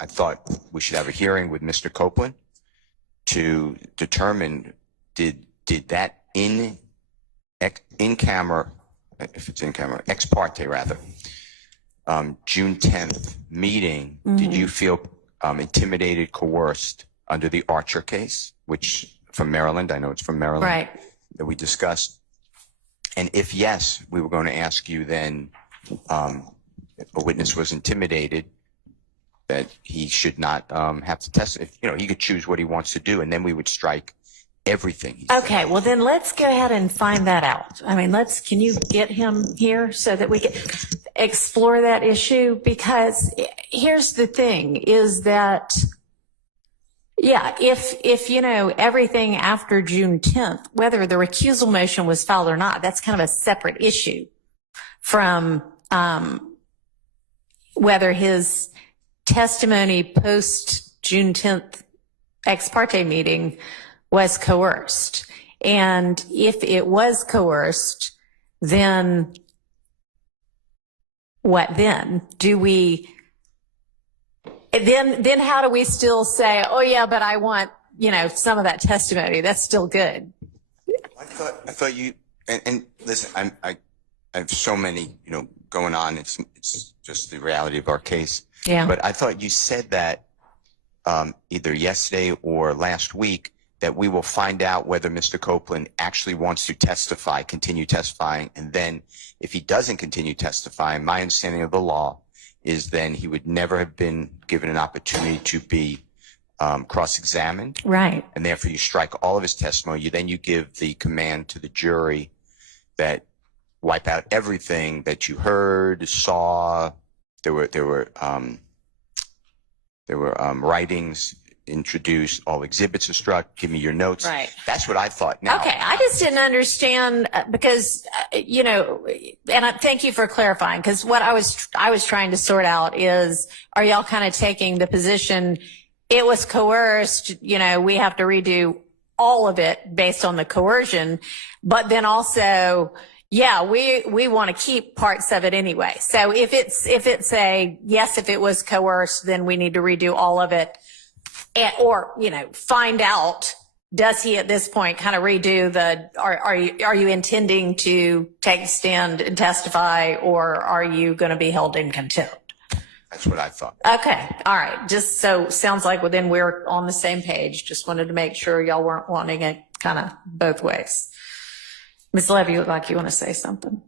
I thought we should have a hearing with Mr. Copeland to determine did that in camera, if it's in camera, ex parte rather, June 10th meeting, did you feel intimidated, coerced under the Archer case, which from Maryland, I know it's from Maryland, Right. that we discussed? And if yes, we were going to ask you then, if a witness was intimidated, that he should not have to test. If, you know, he could choose what he wants to do, and then we would strike everything. Okay, well then let's go ahead and find that out. I mean, can you get him here so that we can explore that issue? Because here's the thing is that, yeah, if you know, everything after June 10th, whether the recusal motion was filed or not, that's kind of a separate issue from whether his testimony post June 10th ex parte meeting was coerced. And if it was coerced, then what then? Then how do we still say, oh yeah, but I want, you know, some of that testimony? That's still good. I thought you, and listen, I have so many, you know, going on. It's just the reality of our case. Yeah. But I thought you said that either yesterday or last week that we will find out whether Mr. Copeland actually wants to testify, continue testifying, and then if he doesn't continue testifying, my understanding of the law is then he would never have been given an opportunity to be cross-examined. Right. And therefore you strike all of his testimony. Then you give the command to the jury that wipe out everything that you heard, saw. There were writings introduced, all exhibits are struck, give me your notes. Right. That's what I thought. Now, okay, I just didn't understand because, you know, and thank you for clarifying, because what I was trying to sort out is, are y'all kind of taking the position it was coerced, you know, we have to redo all of it based on the coercion, but then also, yeah, we want to keep parts of it anyway. So if it's a yes, if it was coerced, then we need to redo all of it. Or, you know, find out, does he at this point kind of redo are you intending to take a stand and testify, or are you going to be held in contempt? That's what I thought. Okay. All right. Just so sounds like, well, then we're on the same page. Just wanted to make sure y'all weren't wanting it kind of both ways. Ms. Levy, you look like you want to say something.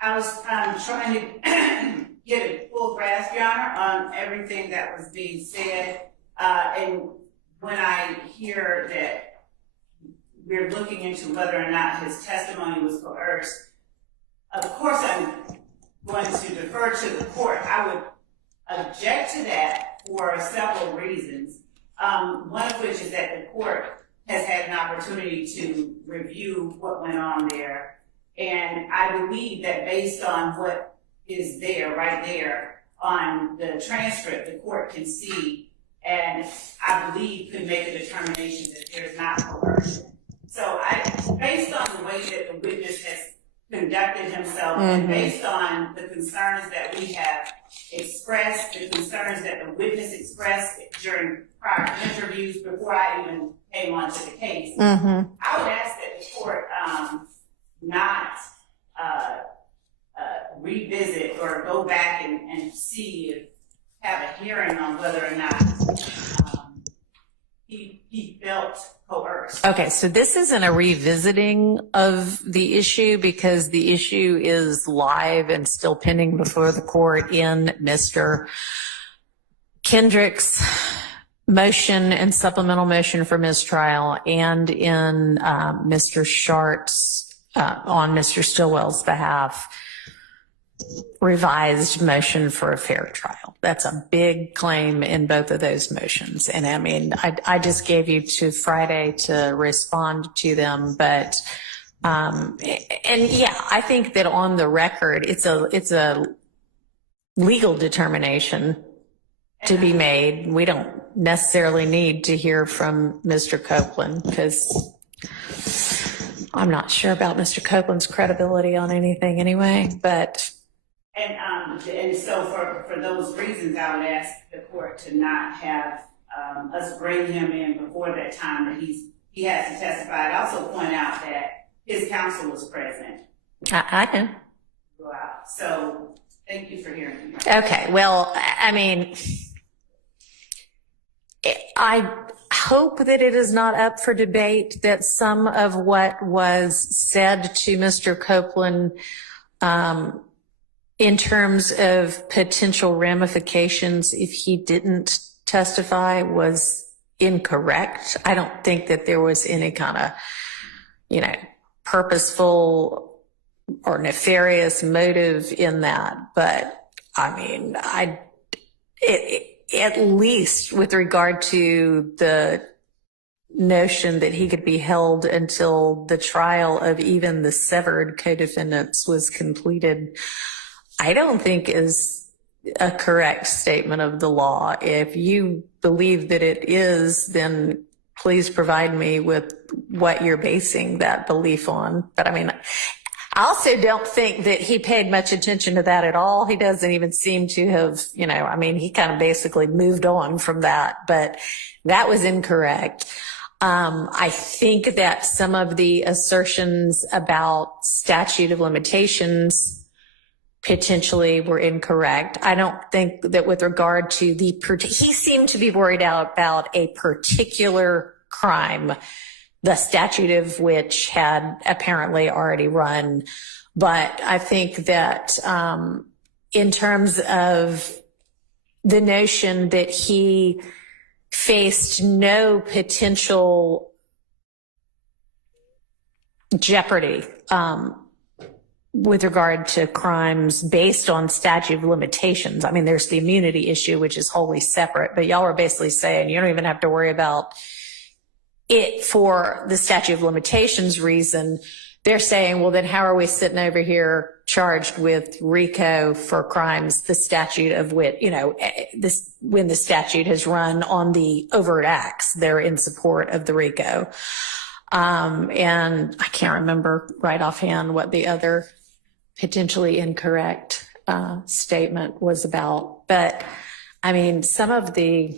I was trying to get a full grasp, Your Honor, on everything that was being said. And when I hear that we're looking into whether or not his testimony was coerced, of course I'm going to defer to the court. I would object to that for several reasons. One of which is that the court has had an opportunity to review what went on there. And I believe that based on what is there, right there on the transcript, the court can see and I believe could make a determination that there's not coercion. So based on the way that the witness has conducted himself, and based on the concerns that we have expressed, the concerns that the witness expressed during prior interviews before I even came onto the case, I would ask that the court not revisit or go back and see, have a hearing on whether or not he felt coerced. Okay, so this isn't a revisiting of the issue because the issue is live and still pending before the court in Mr. Kendrick's motion and supplemental motion for mistrial and in Mr. Shart's, on Mr. Stillwell's behalf, revised motion for a fair trial. That's a big claim in both of those motions. And I mean, I just gave you to Friday to respond to them, but, and yeah, I think that on the record, it's a legal determination to be made. We don't necessarily need to hear from Mr. Copeland because I'm not sure about Mr. Copeland's credibility on anything anyway, but. And And so for those reasons, I would ask the court to not have us bring him in before that time that he has to testify. I'd also point out that his counsel was present. I know. Throughout. So thank you for hearing me. Okay, well, I mean, I hope that it is not up for debate that some of what was said to Mr. Copeland in terms of potential ramifications if he didn't testify was incorrect. I don't think that there was any kind of, purposeful or nefarious motive in that. But I mean, at least with regard to the notion that he could be held until the trial of even the severed co-defendants was completed, I don't think is a correct statement of the law. If you believe that it is, then please provide me with what you're basing that belief on. But I mean, I also don't think that he paid much attention to that at all. He doesn't even seem to have, he kind of basically moved on from that, but that was incorrect. I think that some of the assertions about statute of limitations potentially were incorrect. I don't think that with regard to he seemed to be worried about a particular crime, the statute of which had apparently already run. But I think that in terms of the notion that he faced no potential jeopardy with regard to crimes based on statute of limitations. I mean, there's the immunity issue, which is wholly separate, but y'all are basically saying you don't even have to worry about it for the statute of limitations reason. They're saying, well, then how are we sitting over here charged with RICO for crimes, the statute of which, when the statute has run on the overt acts, they're in support of the RICO. And I can't remember right offhand what the other potentially incorrect statement was about. But I mean, some of this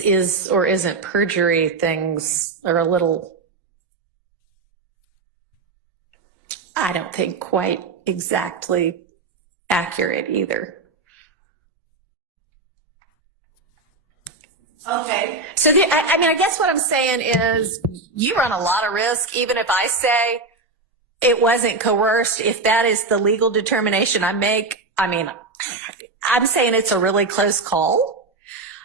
is or isn't perjury things are a little, I don't think quite exactly accurate either. Okay. So I guess what I'm saying is you run a lot of risk, even if I say it wasn't coerced, if that is the legal determination I make. I mean, I'm saying it's a really close call.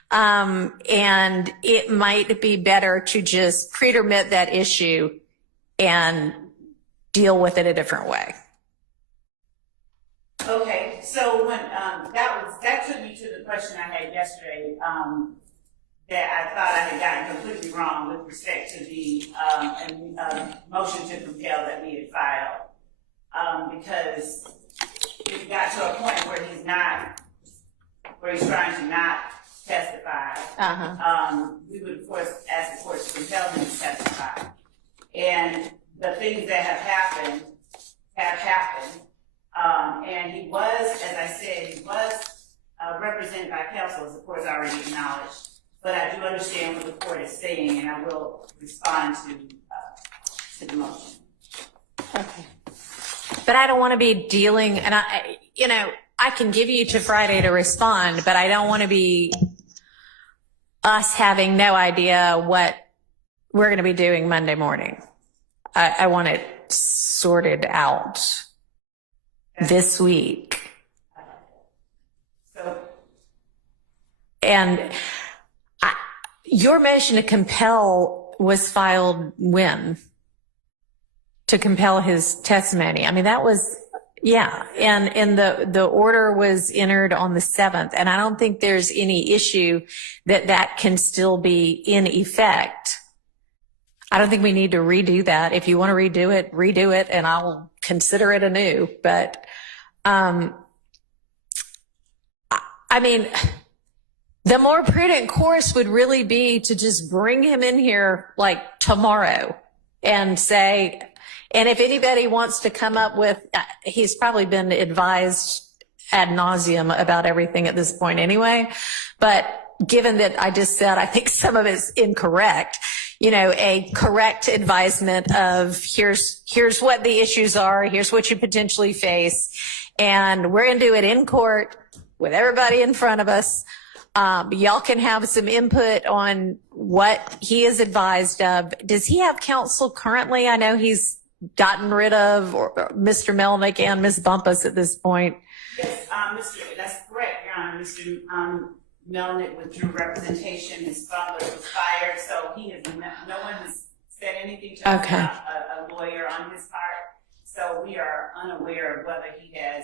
And it might be better to just pretermit that issue and deal with it a different way. Okay, so when that took me to the question I had yesterday, that I thought I had gotten completely wrong with respect to the motion to compel that we had filed, because it got to a point where he's trying to not testify. We would of course ask the court to compel him to testify, and the things that have happened, and he was, as I said, represented by counsel, as the court's already acknowledged. But I do understand what the court is saying, and I will respond to the motion. Okay. But I don't want to be dealing, and I can give you to Friday to respond, but I don't want to be us having no idea what we're going to be doing Monday morning. I want it sorted out this week. And your motion to compel was filed when? To compel his testimony. I mean, that was, yeah. And the order was entered on the 7th. And I don't think there's any issue that can still be in effect. I don't think we need to redo that. If you want to redo it, and I'll consider it anew. But, I mean, the more prudent course would really be to just bring him in here like tomorrow and say, and if anybody wants to come up with, he's probably been advised ad nauseum about everything at this point anyway. But given that I just said, I think some of it's incorrect, you know, a correct advisement of here's what the issues are, here's what you potentially face, and we're going to do it in court with everybody in front of us. Y'all can have some input on what he is advised of. Does he have counsel currently? I know he's gotten rid of Mr. Melnick and Ms. Bumpus at this point. Yes, that's correct, Your Honor. Mr. Melnick withdrew representation. His Bumpus was fired, so he has no one has said anything to us about a lawyer on his part. So we are unaware of whether he has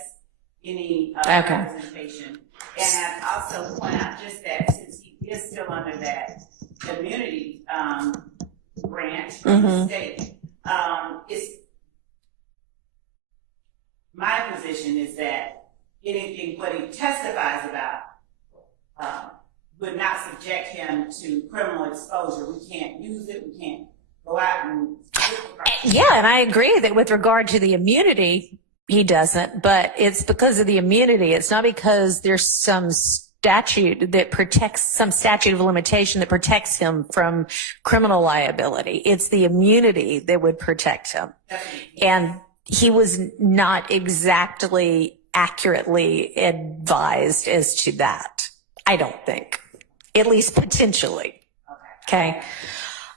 any representation. And I'd also point out just that since he is still under that immunity grant from the state, my position is that anything what he testifies about would not subject him to criminal exposure. We can't use it. We can't go out and. Yeah, and I agree that with regard to the immunity, he doesn't, but it's because of the immunity. It's not because there's some statute that protects, some statute of limitation that protects him from criminal liability. It's the immunity that would protect him. And he was not exactly accurately advised as to that, I don't think, at least potentially. Okay.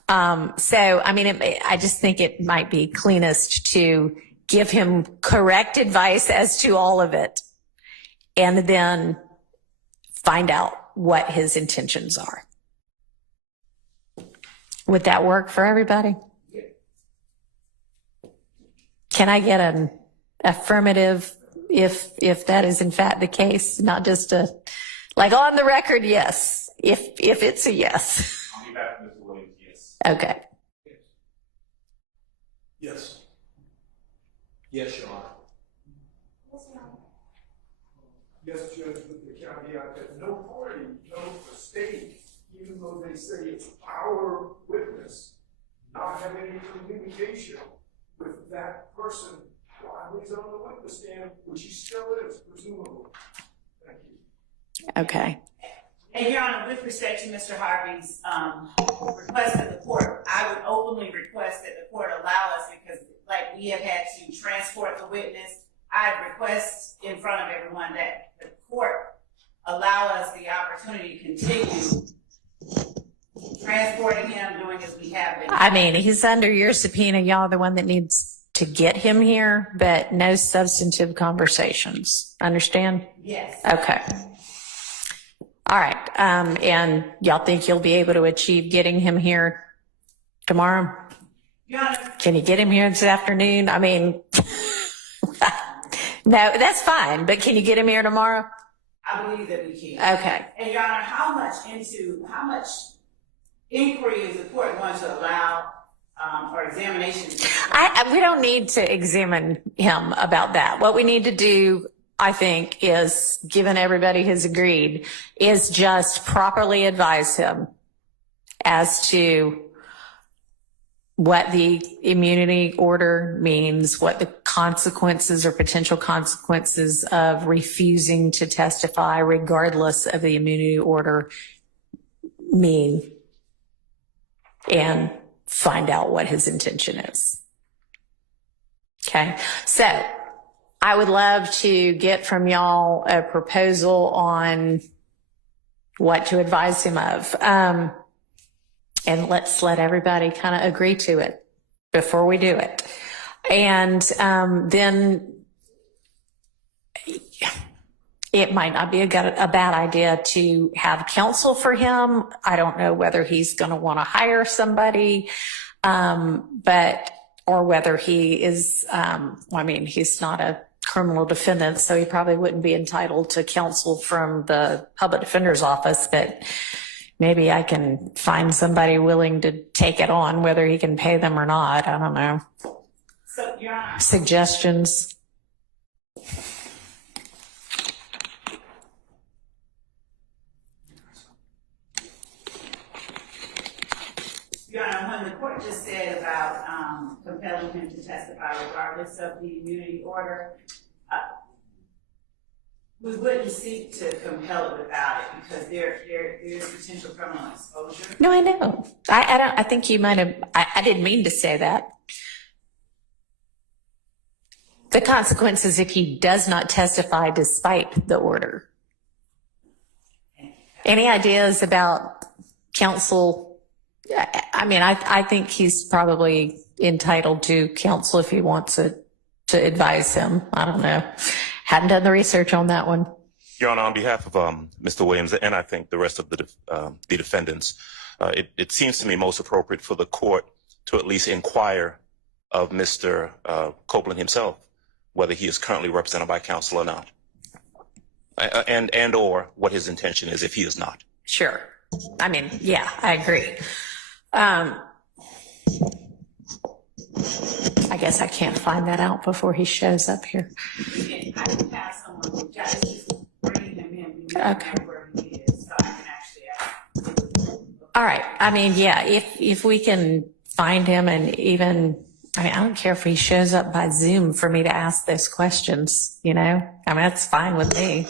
So, I mean, I just think it might be cleanest to give him correct advice as to all of it and then find out what his intentions are. Would that work for everybody? Can I get an affirmative if that is in fact the case, not just a, like on the record, yes, if it's a yes. I'll be back to Mr. Williams, yes. Okay. Yes. Yes, Your Honor. Yes, Judge, with the caveat that no party, no state, even though they say it's our witness, not have any communication with that person while he's on the witness stand, which he still is, presumably. Thank you. Okay. And Your Honor, with respect to Mr. Harvey's request of the court, I would openly request that the court allow us, because like we have had to transport the witness, I'd request in front of everyone that the court allow us the opportunity to continue transporting him, doing as we have been. I mean, he's under your subpoena. Y'all are the one that needs to get him here, but no substantive conversations. Understand? Yes. Okay. All right. And y'all think you'll be able to achieve getting him here tomorrow? Your Honor. Can you get him here this afternoon? I mean, no, that's fine. But can you get him here tomorrow? I believe that we can. Okay. And Your Honor, how much inquiry is the court going to allow or examination? We don't need to examine him about that. What we need to do, I think, is, given everybody has agreed, is just properly advise him as to what the immunity order means, what the consequences or potential consequences of refusing to testify regardless of the immunity order mean, and find out what his intention is. Okay, so I would love to get from y'all a proposal on what to advise him of. And let's let everybody kind of agree to it before we do it. And then it might not be a bad idea to have counsel for him. I don't know whether he's going to want to hire somebody, or whether he is, I mean, he's not a criminal defendant, so he probably wouldn't be entitled to counsel from the public defender's office, but maybe I can find somebody willing to take it on, whether he can pay them or not. I don't know. So, Your Honor. Suggestions? Your Honor, when the court just said about compelling him to testify regardless of the immunity order, We wouldn't seek to compel it without it because there's potential criminal exposure. No, I know. I think you might have, I didn't mean to say that. The consequences if he does not testify despite the order. Any ideas about counsel? I mean, I think he's probably entitled to counsel if he wants it to advise him. I don't know. Hadn't done the research on that one. Your Honor, on behalf of Mr. Williams and I think the rest of the defendants, it seems to me most appropriate for the court to at least inquire of Mr. Copeland himself whether he is currently represented by counsel or not, and or what his intention is if he is not. Sure. I mean, yeah, I agree. I guess I can't find that out before he shows up here. I can have someone who just bring him in. Okay. Where he is, so I can actually ask. All right. I mean, yeah, if we can find him and even, I mean, I don't care if he shows up by Zoom for me to ask those questions, you know? I mean, that's fine with me.